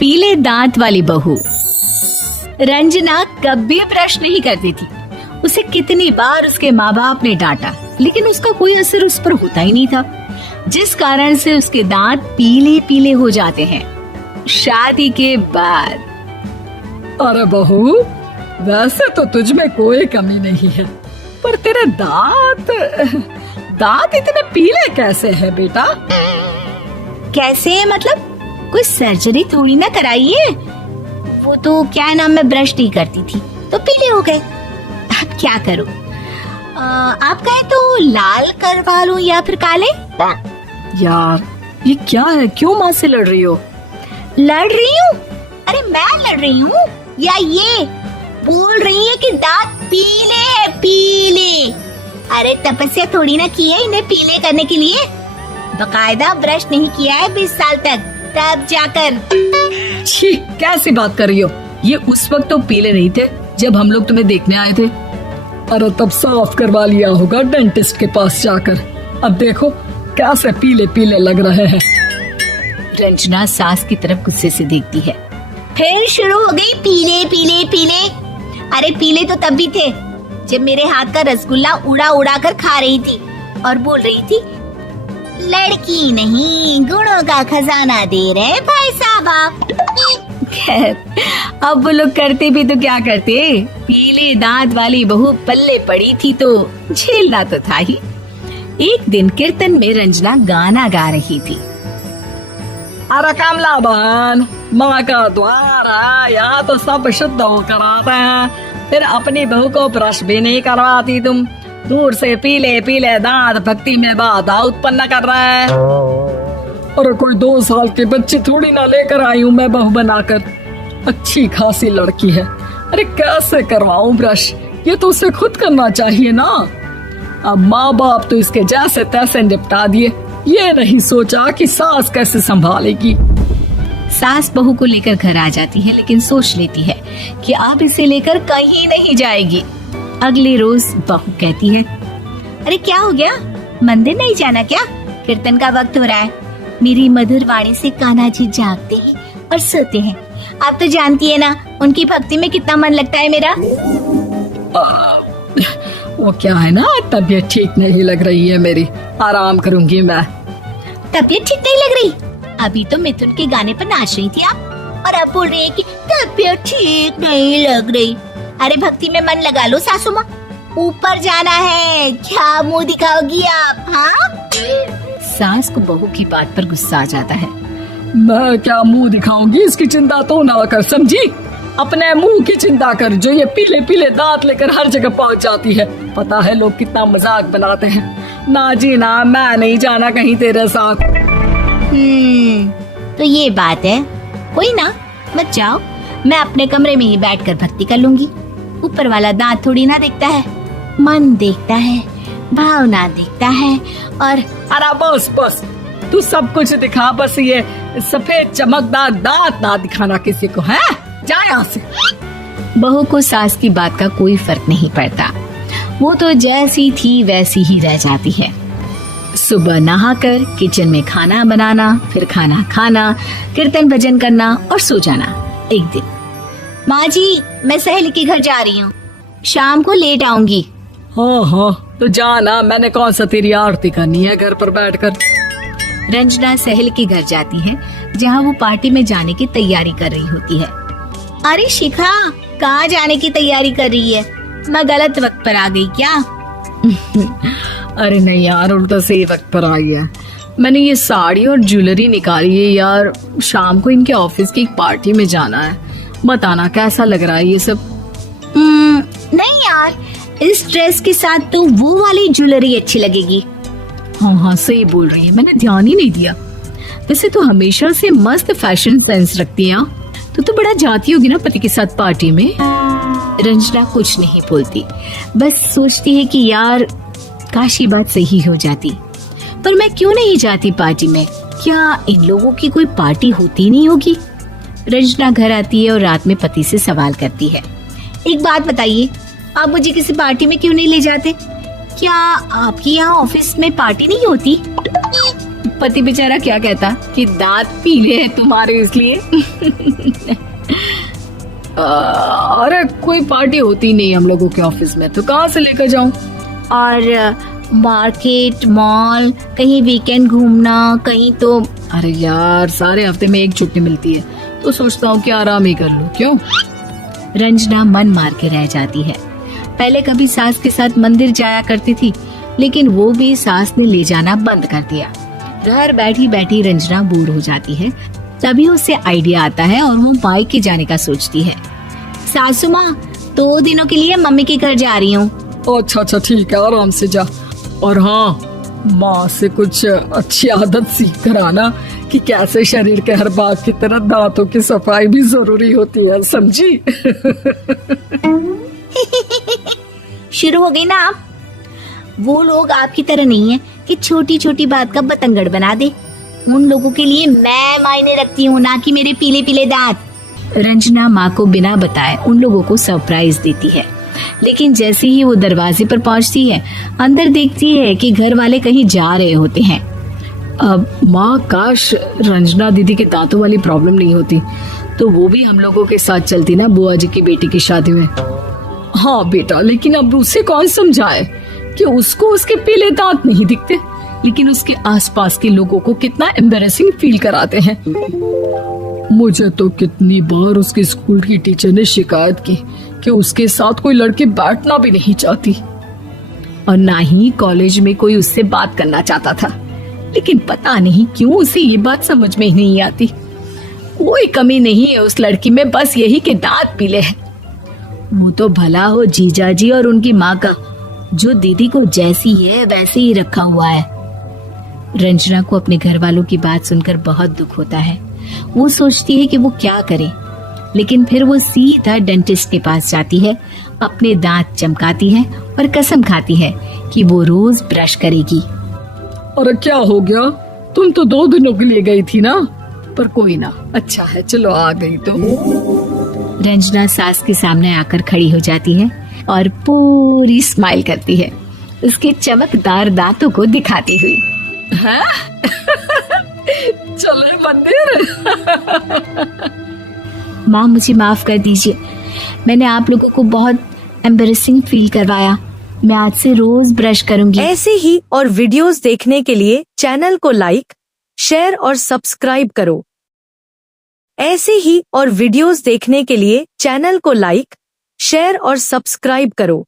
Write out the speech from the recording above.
पीले दांत वाली बहू। रंजना कभी ब्रश नहीं करती थी। उसे कितनी बार उसके माँ बाप ने डांटा, लेकिन उसका कोई असर उस पर होता ही नहीं था, जिस कारण से उसके दांत पीले पीले हो जाते हैं। शादी के बाद। अरे बहू, वैसे तो तुझ में कोई कमी नहीं है, पर तेरे दांत इतने पीले कैसे है बेटा? कैसे मतलब? कोई सर्जरी थोड़ी ना कराइए। वो तो क्या नाम, मैं ब्रश नहीं करती थी तो पीले हो गए। अब क्या करूं? आप कहें तो लाल करवा लूं या फिर काले? यार ये क्या है, क्यों माँ से लड़ रही हो? लड़ रही हूँ? अरे मैं लड़ रही हूँ या ये बोल रही है कि दांत पीले पीले? अरे तपस्या थोड़ी ना की है इन्हें पीले करने के लिए। बकायदा ब्रश नहीं किया है 20 साल तक, तब जाकर। छी, कैसी बात कर रही हो? ये उस वक्त तो पीले नहीं थे जब हम लोग तुम्हें देखने आए थे। अरे तब साफ करवा लिया होगा डेंटिस्ट के पास जाकर। अब देखो कैसे पीले पीले लग रहे हैं। रंजना सास की तरफ गुस्से से देखती है। फिर शुरू हो गई पीले पीले पीले। अरे पीले तो तब भी थे जब मेरे हाथ का रसगुल्ला उड़ा उड़ा कर खा रही थी और बोल रही थी, लड़की नहीं गुणों का खजाना दे रहे भाई साहब आप। खैर, अब वो लोग करते भी तो क्या करते, पीले दांत वाली बहू पल्ले पड़ी थी तो झेलना तो था ही। एक दिन कीर्तन में रंजना गाना गा रही थी। अरे कमला बहन, माँ का द्वार है, यहाँ तो सब शुद्ध होकर आते हैं, फिर अपनी बहू को ब्रश भी नहीं करवाती तुम। दूर से पीले पीले दांत भक्ति में बाधा उत्पन्न कर रहा है। अरे कोई 2 साल के बच्चे थोड़ी ना लेकर आई हूँ मैं बहू बनाकर। अच्छी खासी लड़की है, अरे कैसे करवाऊं ब्रश? ये तो उसे खुद करना चाहिए ना। अब माँ बाप तो इसके जैसे तैसे निपटा दिए, ये नहीं सोचा कि सास कैसे संभालेगी। सास बहू को लेकर घर आ जाती है, लेकिन सोच लेती है कि अब इसे लेकर कहीं नहीं जाएगी। अगले रोज बहू कहती है, अरे क्या हो गया, मंदिर नहीं जाना क्या? कीर्तन का वक्त हो रहा है। मेरी मधुर वाणी से कान्हा जी जागते हैं और सोते हैं। आप तो जानती है ना उनकी भक्ति में कितना मन लगता है मेरा। वो क्या है ना, तबीयत ठीक नहीं लग रही है मेरी, आराम करूंगी मैं। तबीयत ठीक नहीं लग रही? अभी तो मिथुन के गाने पर नाच रही थी आप, और अब बोल रही है कि तबीयत ठीक नहीं लग रही। अरे भक्ति में मन लगा लो सासू माँ, ऊपर जाना है, क्या मुंह दिखाओगी आप? हाँ? सास को बहू की बात पर गुस्सा आ जाता है। मैं क्या मुंह दिखाऊंगी, इसकी चिंता तो ना कर, समझी? अपने मुंह की चिंता कर, जो ये पीले पीले दांत लेकर हर जगह पहुंच जाती है। पता है लोग कितना मजाक बनाते हैं। ना जी ना, मैं नहीं जाना कहीं तेरे साथ। तो ये बात है, कोई ना, मत जाओ, मैं अपने कमरे में ही बैठकर भक्ति कर लूंगी। ऊपर वाला दांत थोड़ी ना देखता है, मन देखता है, भावना देखता है। और अरे बस बस, तू सब कुछ दिखा, बस ये सफेद चमकदार दांत ना दिखाना किसी को, है? जा यहाँ से। बहू को सास की बात का कोई फर्क नहीं पड़ता, वो तो जैसी थी वैसी ही रह जाती है। सुबह नहाकर किचन में खाना बनाना, फिर खाना खाना, कीर्तन भजन करना और सो जाना। एक दिन, माँ जी मैं सहेली के घर जा रही हूँ, शाम को लेट आऊंगी। हाँ हाँ तो जाना, मैंने कौन सा तेरी आरती करनी है घर पर बैठकर। रंजना सहेली के घर जाती है, जहाँ वो पार्टी में जाने की तैयारी कर रही होती है। अरे शिखा, कहाँ जाने की तैयारी कर रही है? मैं गलत वक्त पर आ गई क्या? अरे नहीं यार, उल्टा सही वक्त पर आ गया। मैंने ये साड़ी और ज्वेलरी निकाली है यार, शाम को इनके ऑफिस की एक पार्टी में जाना है। बताना कैसा लग रहा है ये सब? नहीं यार, इस ड्रेस के साथ तो वो वाली ज्वेलरी अच्छी लगेगी। हाँ हाँ सही बोल रही है, मैंने ध्यान ही नहीं दिया। वैसे तो हमेशा से मस्त फैशन सेंस रखती है। तो बड़ा जाती होगी ना पति के साथ पार्टी में। रंजना कुछ नहीं बोलती, बस सोचती है कि यार काश ये बात सही हो जाती, पर मैं क्यों नहीं जाती पार्टी में? क्या इन लोगों की कोई पार्टी होती नहीं होगी? रंजना घर आती है और रात में पति से सवाल करती है, एक बात बताइए, आप मुझे किसी पार्टी में क्यों नहीं ले जाते? क्या आपकी यहाँ ऑफिस में पार्टी नहीं होती? पति बेचारा क्या कहता कि दांत पीले हैं तुम्हारे इसलिए। अरे कोई पार्टी होती नहीं हम लोगों के ऑफिस में, तो कहाँ से लेकर जाऊं? और मार्केट, मॉल, कहीं वीकेंड घूमना, कहीं तो। अरे यार सारे हफ्ते में एक छुट्टी मिलती है, तो सोचता हूँ कि आराम ही कर लूं। क्यों? रंजना मन मार के रह जाती है। पहले कभी सास के साथ मंदिर जाया करती थी, लेकिन वो भी सास ने ले जाना बंद कर दिया। घर बैठी बैठी रंजना बोर हो जाती है। तभी उसे आइडिया आता है और वो मायके जाने का सोचती है। सासू माँ, 2 दिनों के लिए मम्मी के घर जा रही हूँ। अच्छा ठीक है, आराम से जा। और हाँ, माँ से कुछ अच्छी आदत सीख कर आना कि कैसे शरीर के हर भाग की तरह दांतों की सफाई भी जरूरी होती है, समझी? शुरू हो गई ना आप। वो लोग आपकी तरह नहीं है कि छोटी छोटी बात का बतंगड़ बना दे। उन लोगों के लिए मैं मायने रखती हूँ, ना कि मेरे पीले पीले दांत। रंजना माँ को बिना बताए उन लोगों को सरप्राइज देती है, लेकिन जैसे ही वो दरवाजे पर पहुंचती है, अंदर देखती है कि घर वाले कहीं जा रहे होते हैं। अब माँ, काश रंजना दीदी के दांतों वाली प्रॉब्लम नहीं होती, तो वो भी हम लोगों के साथ चलती ना बुआ जी की बेटी की शादी में। हाँ बेटा, लेकिन अब उसे कौन समझाए कि उसको उसके पीले दांत नहीं दिखते, लेकिन उसके आसपास के लोगों को कितना एम्बैरेसिंग फील कराते हैं। मुझे तो कितनी बार उसके स्कूल की टीचर ने शिकायत की कि उसके साथ कोई लड़की बैठना भी नहीं चाहती, और ना ही कॉलेज में कोई उससे बात करना चाहता था। लेकिन पता नहीं क्यों उसे ये बात समझ में ही नहीं आती। कोई कमी नहीं है उस लड़की में, बस यही कि दांत पीले हैं। वो तो भला हो जीजा जी और उनकी माँ का, जो दीदी को जैसी है वैसे ही रखा हुआ है। रंजना को अपने घर वालों की बात सुनकर बहुत दुख होता है। वो सोचती है कि वो क्या करे, लेकिन फिर वो सीधा डेंटिस्ट के पास जाती है, अपने दांत चमकाती है और कसम खाती है कि वो रोज ब्रश करेगी। अरे क्या हो गया? तुम तो 2 दिनों के लिए गई थी ना, पर कोई ना, अच्छा है, चलो आ गई तो। रंजना सास के सामने आकर खड़ी हो जाती है और पूरी स्माइल करती है, उसके चमकदार दांतों को दिखाती हुई। हैं? चले मंदिर? माँ, मुझे माफ कर दीजिए, मैंने आप लोगों को बहुत एम्बैरेसिंग फील करवाया। मैं आज से रोज ब्रश करूंगी। ऐसे ही और वीडियोस देखने के लिए चैनल को लाइक, शेयर और सब्सक्राइब करो। ऐसे ही और वीडियोस देखने के लिए चैनल को लाइक, शेयर और सब्सक्राइब करो।